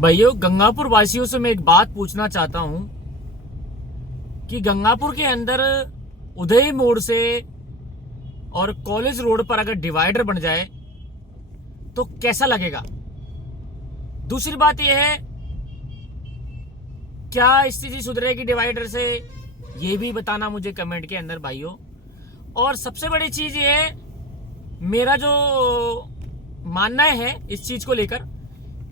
भाइयों, गंगापुर वासियों से मैं एक बात पूछना चाहता हूं कि गंगापुर के अंदर उदय मोड़ से और कॉलेज रोड पर अगर डिवाइडर बन जाए तो कैसा लगेगा। दूसरी बात यह है, क्या स्थिति सुधरेगी डिवाइडर से, ये भी बताना मुझे कमेंट के अंदर भाइयों। और सबसे बड़ी चीज ये है, मेरा जो मानना है इस चीज को लेकर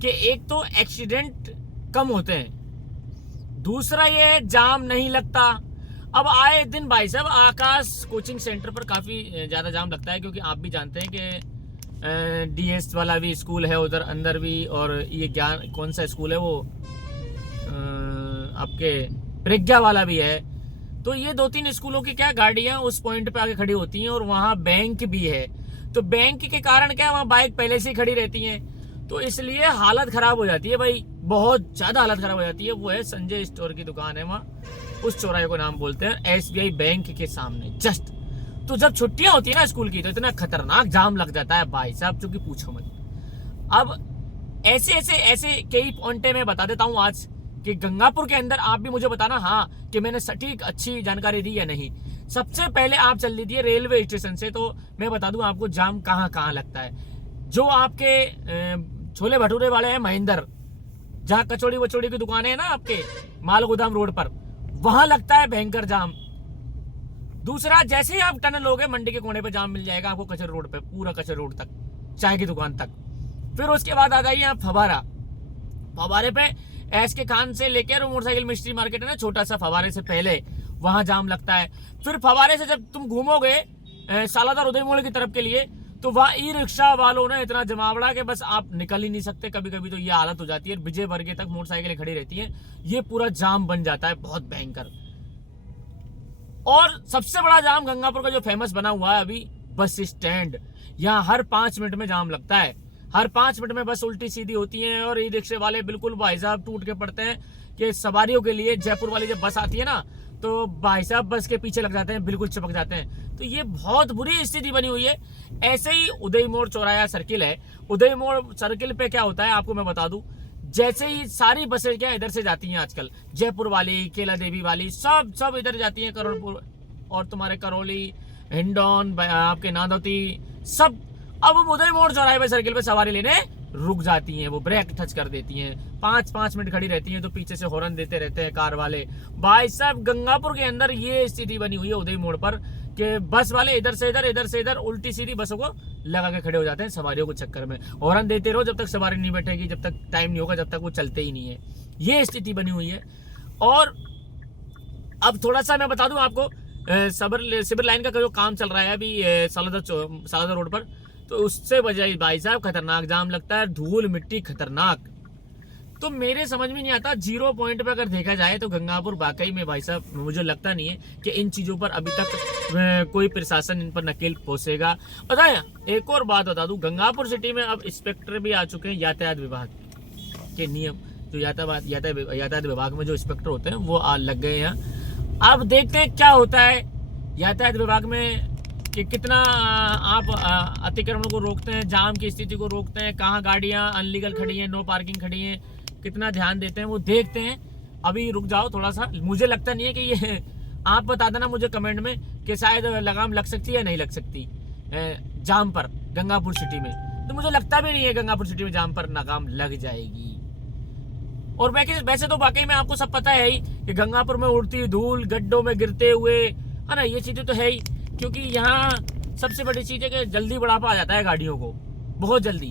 कि एक तो एक्सीडेंट कम होते हैं, दूसरा ये जाम नहीं लगता। अब आए दिन भाई साहब आकाश कोचिंग सेंटर पर काफ़ी ज़्यादा जाम लगता है, क्योंकि आप भी जानते हैं कि डीएस वाला भी स्कूल है उधर अंदर भी, और ये ज्ञान कौन सा स्कूल है वो आपके प्रज्ञा वाला भी है। तो ये 2-3 स्कूलों की क्या गाड़ियां उस पॉइंट पे आके खड़ी होती हैं, और वहाँ बैंक भी है। तो बैंक के कारण क्या वहाँ बाइक पहले से ही खड़ी रहती हैं, तो इसलिए हालत खराब हो जाती है भाई, बहुत ज्यादा हालत खराब हो जाती है। वो है संजय स्टोर की दुकान है वहाँ, उस चौराहे को नाम बोलते हैं, एसबीआई बैंक के सामने जस्ट। तो जब छुट्टियां होती है ना स्कूल की, तो इतना खतरनाक जाम लग जाता है भाई साहब, जो कि पूछो मत। अब ऐसे कई पॉइंटे मैं बता देता हूँ आज कि गंगापुर के अंदर। आप भी मुझे बताना हाँ कि मैंने सटीक अच्छी जानकारी दी या नहीं। सबसे पहले आप चल लीजिए रेलवे स्टेशन से, तो मैं बता दूं आपको जाम कहाँ कहाँ लगता है। जो आपके छोले भटूरे वाले हैं महेंद्र, जहाँ कचौड़ी वचौड़ी की दुकानें हैं ना आपके माल गोदाम रोड पर, वहां लगता है भयंकर जाम। दूसरा, जैसे ही आप टनल लोगे मंडी के कोने पे जाम मिल जाएगा आपको कचर रोड पे, पूरा कचर रोड तक, चाय की दुकान तक। फिर उसके बाद आ जाइए आप फवारा, फवारे पे एस के खान से लेकर मोटरसाइकिल मिस्ट्री मार्केट है ना छोटा सा, फवारे से पहले वहां जाम लगता है। फिर फवारे से जब तुम घूमोगे सालादार उदय मोड़ की तरफ के लिए, तो वहाँ ई रिक्शा वालों ने इतना जमावड़ा कि बस आप निकल ही नहीं सकते। कभी कभी तो ये हालत हो जाती है, विजय वर्गे तक मोटरसाइकिलें खड़ी रहती हैं, ये पूरा जाम बन जाता है, बहुत भयंकर। और सबसे बड़ा जाम गंगापुर का जो फेमस बना हुआ है अभी, बस स्टैंड। यहाँ हर 5 मिनट में जाम लगता है, हर 5 मिनट में बस उल्टी सीधी होती है, और ई रिक्शे वाले बिल्कुल भाई साहब टूट के पड़ते हैं कि सवारियों के लिए जयपुर वाली जब बस आती है ना, तो भाई साहब बस के पीछे लग जाते हैं, बिल्कुल चिपक जाते हैं। तो ये बहुत बुरी स्थिति बनी हुई है। ऐसे ही उदय मोड़ चौराहा सर्किल है, उदय मोड़ सर्किल पे क्या होता है आपको मैं बता दूं, जैसे ही सारी बसें क्या इधर से जाती हैं आजकल, जयपुर वाली, केला देवी वाली, सब इधर जाती हैं, करोड़पुर और तुम्हारे करौली, हिंडौन, आपके नादौती, सब अब उदय मोड़ चौराहे पे सर्किल पे सवारी लेने रुक जाती हैं। वो ब्रेक टच कर देती हैं, 5-5 मिनट खड़ी रहती हैं, तो पीछे से हॉर्न देते रहते हैं कार वाले। भाई साहब गंगापुर के अंदर ये स्थिति बनी हुई है उदय मोड़ पर कि बस वाले इधर से इधर उल्टी सीधी बसों को लगा के खड़े हो जाते हैं सवारियों को चक्कर में। हॉर्न देते रहो जब तक सवारी नहीं बैठेगी, जब तक टाइम नहीं होगा, जब तक वो चलते ही नहीं है। ये स्थिति बनी हुई है। और अब थोड़ा सा मैं बता दूं आपको, सिविल लाइन का जो काम चल रहा है अभी सालादा रोड पर, तो उससे वजह भाई साहब खतरनाक जाम लगता है, धूल मिट्टी खतरनाक। तो मेरे समझ में नहीं आता, 0 पॉइंट पे अगर देखा जाए तो गंगापुर वाकई में भाई साहब मुझे लगता नहीं है कि इन चीजों पर अभी तक कोई प्रशासन इन पर नकेल पोसेगा। पता है, एक और बात बता दूं, गंगापुर सिटी में अब इंस्पेक्टर भी आ चुके हैं यातायात विभाग के नियम, जो यातायात विभाग में जो इंस्पेक्टर होते हैं वो लग गए हैं। अब देखते हैं क्या होता है यातायात विभाग में, कि कितना आप अतिक्रमण को रोकते हैं, जाम की स्थिति को रोकते हैं, कहाँ गाड़ियाँ अनलीगल खड़ी हैं, नो पार्किंग खड़ी हैं, कितना ध्यान देते हैं वो देखते हैं। अभी रुक जाओ थोड़ा सा, मुझे लगता नहीं है कि ये आप बता देना मुझे कमेंट में कि शायद लगाम लग सकती है या नहीं लग सकती जाम पर गंगापुर सिटी में। तो मुझे लगता भी नहीं है गंगापुर सिटी में जाम पर लगाम लग जाएगी। और वैसे तो वाकई में आपको सब पता है ही कि गंगापुर में उड़ती धूल, गड्ढों में गिरते हुए, है ना, ये चीजें तो है ही। क्योंकि यहाँ सबसे बड़ी चीज है कि जल्दी बढ़ापा आ जाता है गाड़ियों को, बहुत जल्दी।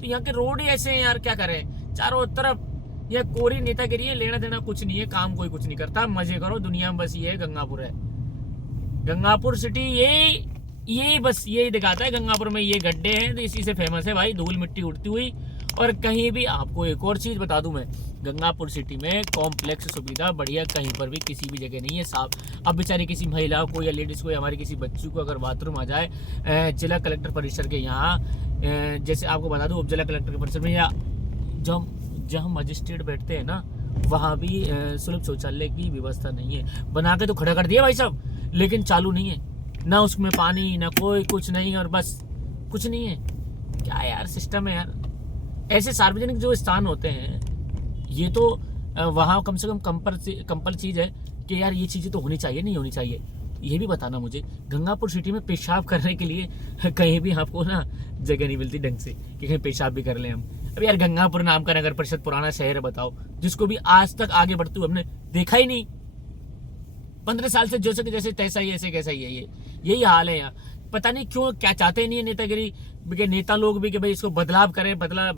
तो यहाँ के रोड ही ऐसे हैं यार, क्या करें, चारों तरफ यह कोरी नेतागिरी है, लेना देना कुछ नहीं है, काम कोई कुछ नहीं करता, मजे करो दुनिया में, बस ये है गंगापुर है। गंगापुर सिटी यही बस यही दिखाता है, गंगापुर में ये गड्ढे हैं तो इसी से फेमस है भाई, धूल मिट्टी उड़ती हुई। और कहीं भी आपको एक और चीज बता दूं मैं, गंगापुर सिटी में कॉम्प्लेक्स सुविधा बढ़िया कहीं पर भी किसी भी जगह नहीं है साफ। अब बेचारी किसी महिला को या लेडीज को या हमारी किसी बच्ची को अगर बाथरूम आ जाए जिला कलेक्टर परिसर के यहाँ, जैसे आपको बता दूं, जिला कलेक्टर परिसर में या जहाँ मजिस्ट्रेट बैठते हैं ना, वहाँ भी सुलभ शौचालय की व्यवस्था नहीं है। बना के तो खड़ा कर दिया भाई साहब, लेकिन चालू नहीं है, ना उसमें पानी ना कोई कुछ नहीं, और बस कुछ नहीं है। क्या यार सिस्टम है यार। ऐसे सार्वजनिक जो स्थान होते हैं ये तो वहाँ कम से कम कंपल चीज़ है कि यार ये चीज़ें तो होनी चाहिए, नहीं होनी चाहिए, ये भी बताना मुझे। गंगापुर सिटी में पेशाब करने के लिए कहीं भी आपको ना जगह नहीं मिलती ढंग से कि कहीं पेशाब भी कर लें हम। अब यार गंगापुर नाम का नगर परिषद पुराना शहर है, बताओ, जिसको भी आज तक आगे बढ़ते हुए हमने देखा ही नहीं। 15 साल से जैसे जैसे तैसा ही ऐसे कैसा ही है, ये यही हाल है यहाँ। पता नहीं क्यों, क्या चाहते नहीं है नेतागिरी के नेता लोग भी कि भाई इसको बदलाव करें,